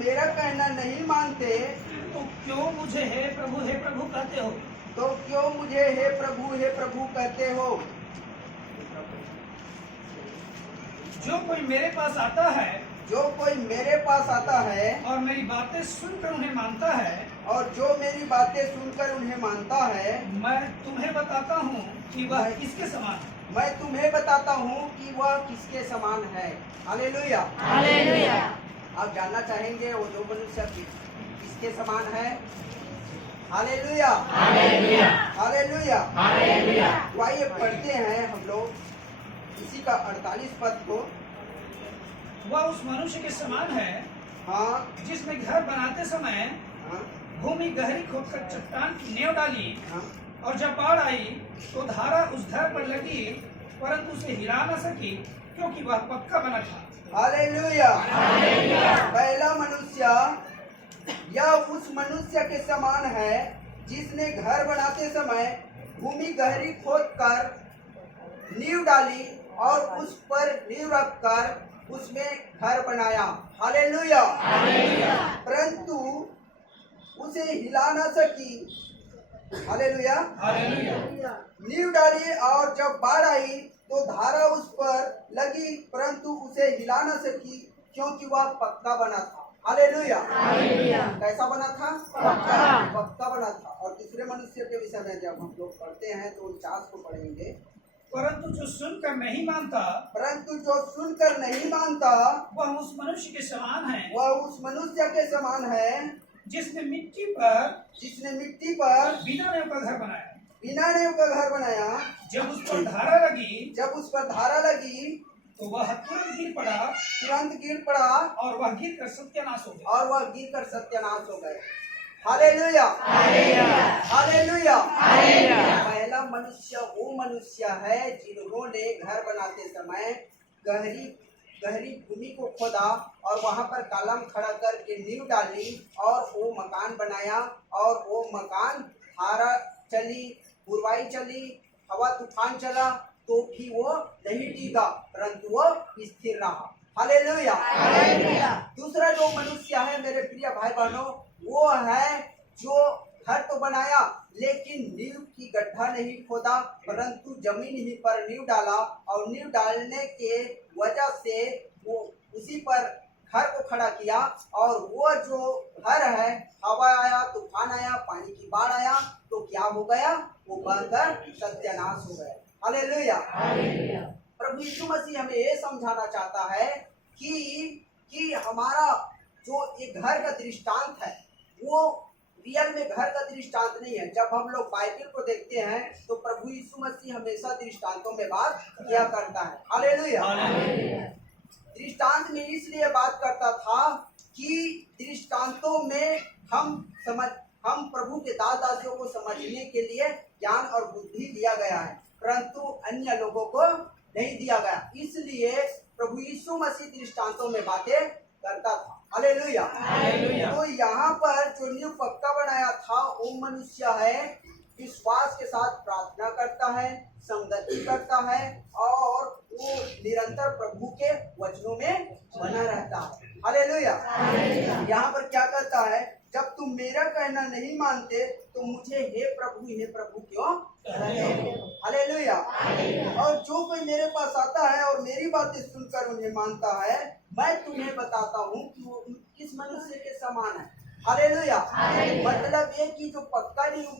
मेरा कहना नहीं मानते तो क्यों मुझे हे प्रभु कहते हो? तो क्यों मुझे हे प्रभु कहते हो? जो कोई मेरे पास आता है जो कोई मेरे पास आता है और मेरी बातें सुनकर उन्हें मानता है, और जो मेरी बातें सुनकर उन्हें मानता है, मैं तुम्हें बताता हूँ कि वह किसके समान है। मैं तुम्हें बताता हूँ कि वह किसके समान है। हालेलुया। हालेलुया। आप जानना चाहेंगे वो जो मनुष्य किसके समान है? हालेलुया। हालेलुया। हालेलुया। हालेलुया। तो आइए पढ़ते हैं हम लोग इसी का 48 पद को। वह उस मनुष्य के समान है हाँ जिसने घर बनाते समय हाँ भूमि गहरी खोदकर चट्टान की नींव डाली, हाँ और जब बाढ़ आई तो धारा उस घर पर लगी, परंतु उसे हिला न सकी, क्योंकि वह पक्का बना था। हालेलुया। हालेलुया। पहला मनुष्य या उस मनुष्य के समान है जिसने घर बनाते समय भूमि गहरी खोद कर नींव डाली और उस पर नींव रखकर उसमें घर बनाया। हालेलुया। हालेलुया। परंतु उसे हिला न सकी। हालेलुया। हालेलुया। नींव डाली और जब बाढ़ आई तो धारा उस पर लगी, परंतु उसे हिला न सकी, क्योंकि वह पक्का बना था। हालेलुया। हालेलुया। कैसा बना था? पक्का। पक्का बना था। और दूसरे मनुष्य के विषय में जब हम लोग पढ़ते हैं तो 49 को पढ़ेंगे। परंतु जो सुनकर नहीं मानता परंतु जो सुनकर नहीं मानता वह उस मनुष्य के समान है वह उस मनुष्य के समान है जिसने मिट्टी पर जिसने मिट्टी पर बिना नींव का घर बनाया। बिना नींव का घर बनाया। जब उस पर धारा लगी जब उस पर धारा लगी तो वह तुरंत गिर पड़ा, तुरंत गिर पड़ा और वह गिर कर सत्यानाश हो गया। और वह गिर कर सत्यानाश हो गए। हालेलुया। हालेलुया। हालेलुया। हालेलुया। पहला मनुष्य वो मनुष्य है जिन्होंने घर बनाते समय गहरी गहरी भूमि को खोदा और वहां पर कलम खड़ा करके नींव डाली और वो मकान बनाया, और वो मकान धारा चली, बुरवाई चली, हवा तूफान चला तो भी वो नहीं टिका, परंतु वो स्थिर रहा। हालेलुया। हालेलुया। दूसरा जो मनुष्य है मेरे प्रिय भाई बहनों, वो है जो घर तो बनाया लेकिन नींव की गड्ढा नहीं खोदा, परंतु जमीन ही पर नींव डाला, और नींव डालने के वजह से वो उसी पर घर को खड़ा किया, और वो जो घर है हवा आया, तूफान आया, पानी की बाढ़ आया तो क्या हो गया? वो बहकर सत्यानाश हो गया। हालेलुया। हालेलुया। प्रभु यीशु मसीह हमें ये समझाना चाहता है कि हमारा जो एक घर का दृष्टांत है वो रियल में घर का दृष्टांत नहीं है। जब हम लोग बाइबल को देखते हैं तो प्रभु यीशु मसीह हमेशा दृष्टांतों में बात किया करता है। हालेलुया। हालेलुया। दृष्टांत में इसलिए बात करता था कि दृष्टांतों में हम प्रभु के दास दासियों को समझने के लिए ज्ञान और बुद्धि दिया गया है, परंतु अन्य लोगों को नहीं दिया गया। इसलिए प्रभु यीशु मसीह दृष्टांतों में बातें करता था। हालेलुया। हालेलुया। तो यहाँ पर जो नींव पक्का बनाया था वो मनुष्य है विश्वास के साथ प्रार्थना करता है, संगति करता है, और वो निरंतर प्रभु के वचनों में बना रहता है। हालेलुया। यहाँ पर क्या कहता है? जब तुम मेरा कहना नहीं मानते तो मुझे हे प्रभु क्यों कहते हो? हालेलुया। और जो कोई मेरे पास आता है और मेरी बातें सुनकर उन्हें मानता है, मैं तुम्हें बताता हूँ कि वो किस मनुष्य के समान है। हालेलुया। मतलब ये कि जो पक्का नींव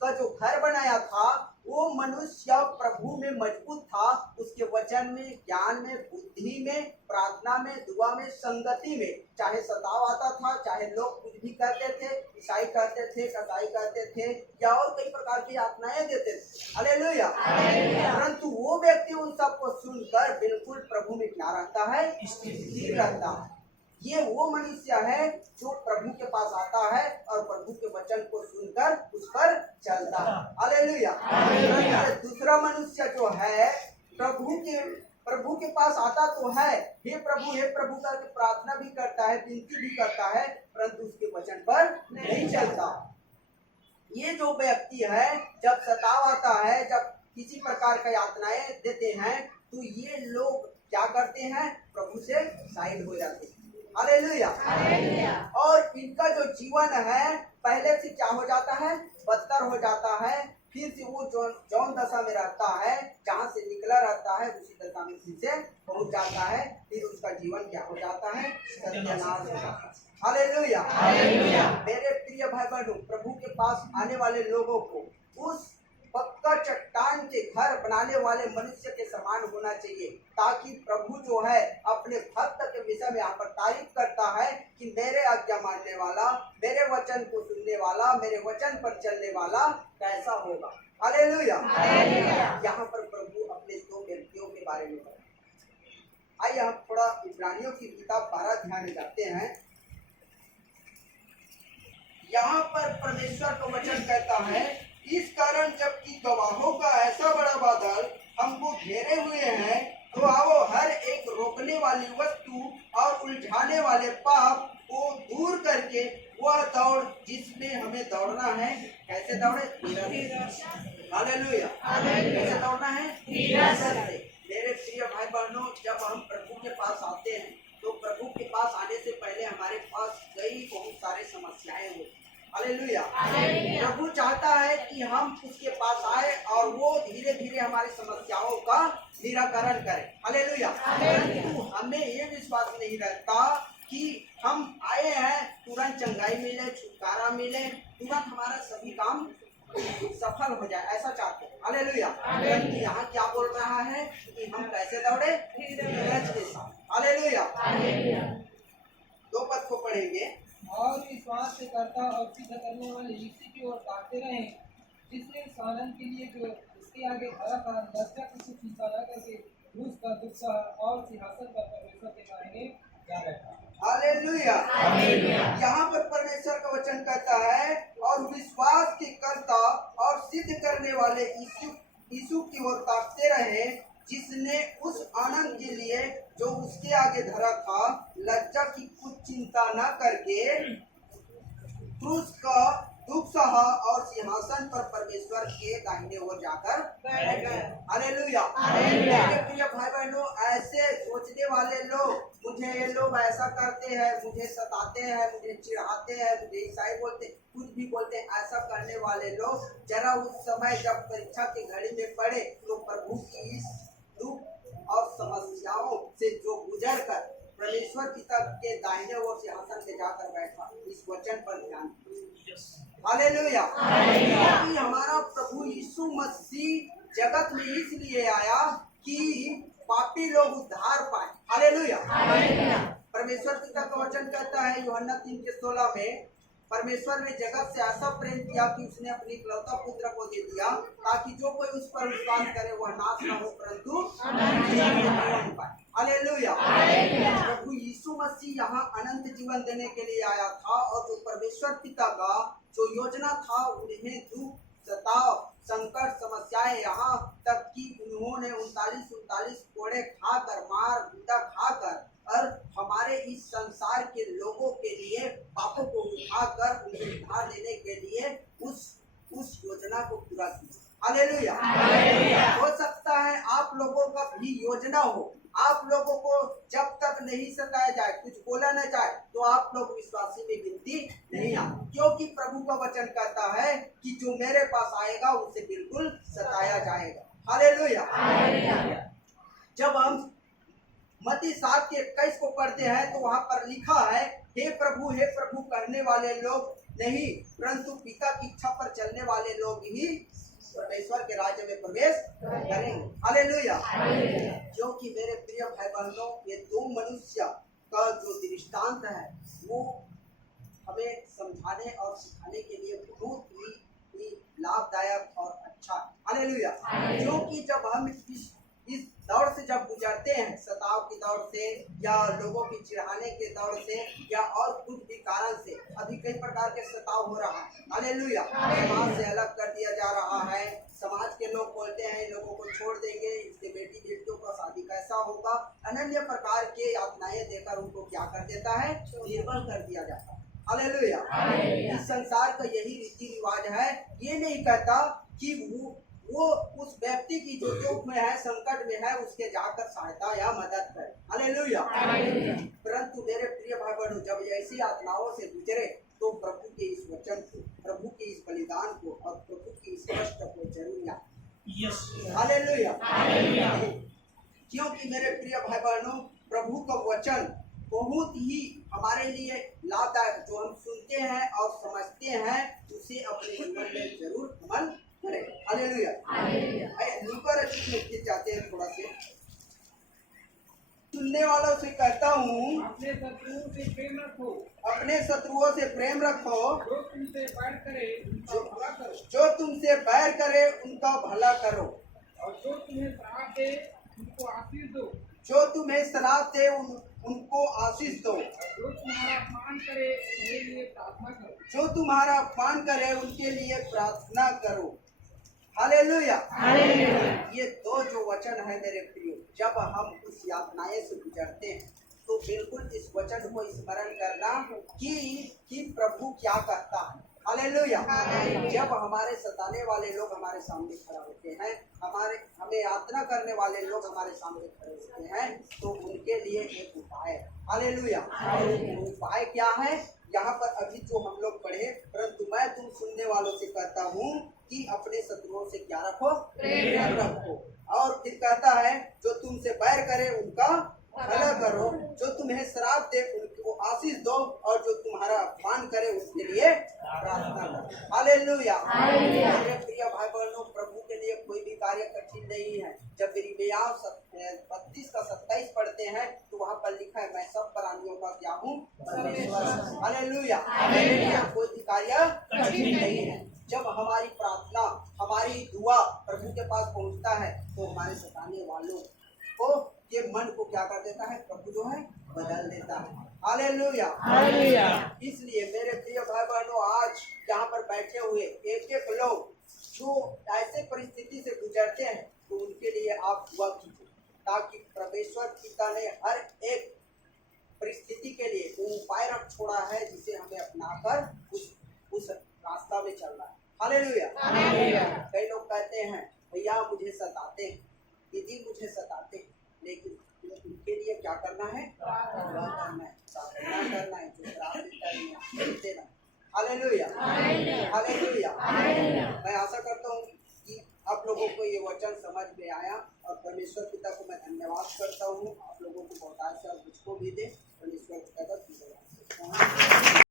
का जो घर बनाया था वो मनुष्य प्रभु में मजबूत था, उसके वचन में, ज्ञान में, बुद्धि में, प्रार्थना में, दुआ में, संगति में। चाहे सताव आता था, चाहे लोग कुछ भी करते थे, ईसाई करते थे, कसाई करते थे, या और कई प्रकार की यातनाएं देते थे। हालेलुया। परंतु वो व्यक्ति उन सबको सुनकर बिल्कुल प्रभु में क्या रहता है? स्थिर रहता है। ये वो मनुष्य है जो प्रभु के पास आता है और प्रभु के वचन को सुनकर उस पर चलता है। हालेलुया। दूसरा मनुष्य जो है प्रभु के पास आता तो है, हे प्रभु करके प्रार्थना भी करता है, विनती भी करता है, परंतु उसके वचन पर नहीं चलता। ये जो व्यक्ति है जब सताव आता है, जब किसी प्रकार का यातनाएं देते हैं, तो ये लोग क्या करते हैं? प्रभु से साइड हो जाते हैं। हालेलुया। हालेलुया। और इनका जो जीवन है पहले से क्या हो जाता है, बदतर हो जाता है, फिर से वो जौन दशा में रहता है, जहाँ से निकला रहता है उसी दशा में फिर से पहुंच जाता है, फिर उसका जीवन क्या हो जाता है, सत्यानाश हो जाता है। हालेलुया। हालेलुया। मेरे प्रिय भाई बहनों, प्रभु के पास आने वाले लोगों को उस पक्का चट्टान के घर बनाने वाले मनुष्य के समान होना चाहिए, ताकि प्रभु जो है अपने भक्त के विषय में यहाँ पर तारीफ करता है कि मेरे आज्ञा मानने वाला, मेरे वचन को सुनने वाला, मेरे वचन पर चलने वाला कैसा होगा। हालेलुया। हालेलुया। यहाँ पर प्रभु अपने दो व्यक्तियों के बारे में बताया। आइए हम थोड़ा इब्रानियों की किताब 12 ध्यान में जाते हैं। यहाँ पर परमेश्वर का वचन कहता है, इस कारण जबकि गवाहों का ऐसा बड़ा बादल हमको घेरे हुए हैं, तो आओ हर एक रोकने वाली वस्तु और उलझाने वाले पाप को दूर करके वह दौड़ जिसमें हमें दौड़ना है, कैसे दौड़े, हालेलुया। कैसे दौड़ना है, धीरज से। मेरे प्रिय भाई बहनों, जब हम प्रभु के पास आते हैं तो प्रभु के पास आने से पहले हमारे पास कई बहुत सारे समस्याएं होती हैं। हालेलुया। प्रभु चाहता है कि हम उसके पास आए और वो धीरे धीरे हमारी समस्याओं का निराकरण करे। हालेलुया। परंतु हमें ये विश्वास नहीं रहता कि हम आए हैं तुरंत चंगाई मिले, छुटकारा मिले, तुरंत हमारा सभी काम सफल हो जाए, ऐसा चाहते हैं। हालेलुया। परंतु यहाँ क्या बोल रहा है कि हम कैसे दौड़े, धीरज के साथ। हालेलुया। दो पद को पढ़ेंगे। और विश्वास से करता और सिद्ध करने वाले यीशु की ओर ताकते रहे, जिसने इस आनंद के लिए जो उसके आगे खड़ा था लज्जा की चिंता न करके क्रूस का दुख सहा और सिंहासन पर परमेश्वर के दाहिने जा बैठा। हालेलुया। यहाँ पर परमेश्वर का वचन कहता है, और विश्वास के करता और सिद्ध करने वाले यीशु की ओर ताकते रहे, जिसने उस आनंद के लिए जो उसके आगे धरा था लज्जा की कुछ चिंता न करके क्रूस का दुख सहा और सिंहासन पर परमेश्वर के दाहिने ओर जाकर बैठ गए। हालेलुया। मेरे प्रिय भाई बहनों, ऐसे सोचने वाले लोग, मुझे ये लोग ऐसा करते हैं, मुझे सताते हैं, मुझे चिढ़ाते हैं, मुझे ईसाई बोलते, कुछ भी बोलते हैं, ऐसा करने वाले लोग जरा उस समय जब परीक्षा की घड़ी में पड़े तो प्रभु की इस दुख और समस्याओं से जो गुजर कर परमेश्वर पिता के दाहिने ओर सिंहासन पे जाकर बैठा, इस वचन पर ध्यान दीजिए। हालेलुया। क्योंकि हमारा प्रभु यीशु मसीह जगत में इसलिए आया कि पापी लोग उद्धार पाए। हालेलुया। परमेश्वर पिता का वचन कहता है यूहन्ना 3:16 में, परमेश्वर ने जगत से ऐसा प्रेम किया कि उसने अपने इकलौता पुत्र को दे दिया, ताकि जो कोई उस पर विश्वास करे वह नाश न हो परंतु जीवन पाए। हालेलुया। प्रभु यीशु मसीह यहाँ अनंत जीवन देने के लिए आया था, और जो परमेश्वर पिता का जो योजना था, उन्हें दुख, सताव, संकट, समस्याएं, यहाँ तक कि उन्होंने 39 कोड़े खाकर, मार पीटा खाकर, और हमारे इस संसार के लोगों के लिए पापों को उठाकर उन्हें उद्धार देने के लिए उस योजना को पूरा किया। हालेलुया। हो सकता है आप लोगों का भी योजना हो, आप लोगों को जब तक नहीं सताया जाए, कुछ बोला न जाए, तो आप लोग विश्वासी में गिनती नहीं आते, क्योंकि प्रभु का वचन कहता है कि जो मेरे पास आएगा उसे बिल्कुल सताया जाएगा। हालेलुया। जब हम मत्ती 7:21 को पढ़ते हैं तो वहाँ पर लिखा है, हे प्रभु करने वाले लोग नहीं, परंतु पिता की इच्छा पर चलने वाले लोग ही परमेश्वर के राज्य में प्रवेश करेंगे। हालेलुया। क्योंकि मेरे प्रिय भाई बहनों, ये दो मनुष्य का जो दृष्टांत है वो हमें समझाने और सिखाने के लिए बहुत ही लाभदायक और अच्छा। हालेलुया। क्योंकि जब हम इस दौड़ से जब गुजरते हैं, सताव की दौड़ से या लोगों की चिढ़ाने के दौड़ से या और कुछ भी कारण से, अभी कई प्रकार के सताव हो रहा है। हालेलुया। समाज से अलग कर दिया जा रहा है, समाज के लोग बोलते हैं इन लोगों को छोड़ देंगे, इससे बेटियों का शादी कैसा होगा, अनन्य प्रकार के यातनाएं देकर उनको क्या कर देता है, निर्बल कर दिया जाता है। हालेलुया। इस संसार का यही रीति रिवाज है। ये नहीं कहता कि वो उस व्यक्ति की जो दुख में है, संकट में है, उसके जाकर सहायता या मदद करे। हालेलुया। परंतु मेरे प्रिय भाई बहनों, जब ऐसी यातनाओं से गुजरे तो प्रभु के इस वचन को, प्रभु के इस बलिदान को और प्रभु की इस कष्ट को जरूर याद। Yes hallelujah. क्योंकि मेरे प्रिय भाई बहनों, प्रभु का वचन बहुत ही हमारे लिए लाभदायक, जो हम सुनते हैं और समझते हैं उसे अपने जीवन में जरूर अमल करें। हालेलुया। लूका रचित में फिर जाते हैं थोड़ा से। सुनने वालों से कहता हूँ, अपने शत्रुओं से प्रेम रखो, अपने शत्रुओं से प्रेम रखो, जो तुमसे बैर करे उनका भला करो, जो तुमसे बैर करे उनका भला करो, और जो तुम्हें श्राप दे उनको आशीष दो, जो तुम्हें श्राप दे उनको आशीष दो, जो तुम्हारा अपमान करे उनके लिए प्रार्थना करो। जो तुम्हारा अपमान करे उनके लिए प्रार्थना करो। हालेलुया। ये दो जो वचन है मेरे प्रियो, जब हम उस यातनाएं से गुजरते हैं तो बिल्कुल इस वचन को स्मरण करना कि प्रभु क्या करता है। हालेलुया। जब हमारे सताने वाले लोग हमारे सामने खड़ा होते हैं, हमें यातना करने वाले लोग हमारे सामने खड़े होते हैं, तो उनके लिए एक उपाय है। हालेलुया। उपाय क्या है? यहाँ पर अभी जो हम लोग पढ़े, परंतु मैं तुम सुनने वालों से कहता हूँ कि अपने शत्रुओं से क्या रखो? प्रेम रखो। और फिर कहता है, जो तुमसे बैर करे उनका भला करो, जो तुम्हें श्राप दे उनको आशीष दो, और जो तुम्हारा अपमान करे उसके लिए प्रार्थना करो। हालेलुया। मेरे प्रिय भाई बहनों, प्रभु के लिए कोई भी कार्य कठिन नहीं है। जब यिर्मयाह 32 का 27 पढ़ते हैं तो वहाँ पर लिखा है, मैं सब प्राणियों का क्या हूँ? परमेश्वर। हालेलुया। कोई भी कार्य कठिन नहीं है। जब हमारी प्रार्थना, हमारी दुआ प्रभु के पास पहुँचता है तो हमारे सताने वालों को ये मन को क्या कर देता है? प्रभु जो है बदल देता है। हालेलुया। इसलिए मेरे प्रिय भाई बहनों, आज यहाँ पर बैठे हुए एक एक लोग जो ऐसे परिस्थिति से गुजरते हैं, तो उनके लिए आप दुआ कीजिए, ताकि परमेश्वर पिता ने हर एक परिस्थिति के लिए वो उपाय रख छोड़ा है जिसे हमें अपनाकर उस रास्ता में चलना है। हालेलुया। कई लोग कहते हैं, भैया मुझे सताते हैं, दीदी मुझे सताते हैं, लेकिन उनके लिए क्या करना है? दुआ करना है, प्रार्थना करना है, जो श्राप देना है। हालेलुया। मैं आशा करता हूँ कि आप लोगों को ये वचन समझ में आया, और परमेश्वर पिता को मैं धन्यवाद करता हूँ। आप लोगों को बहुत आशा मुझको भी दे। परमेश्वर पिता का धन्यवाद।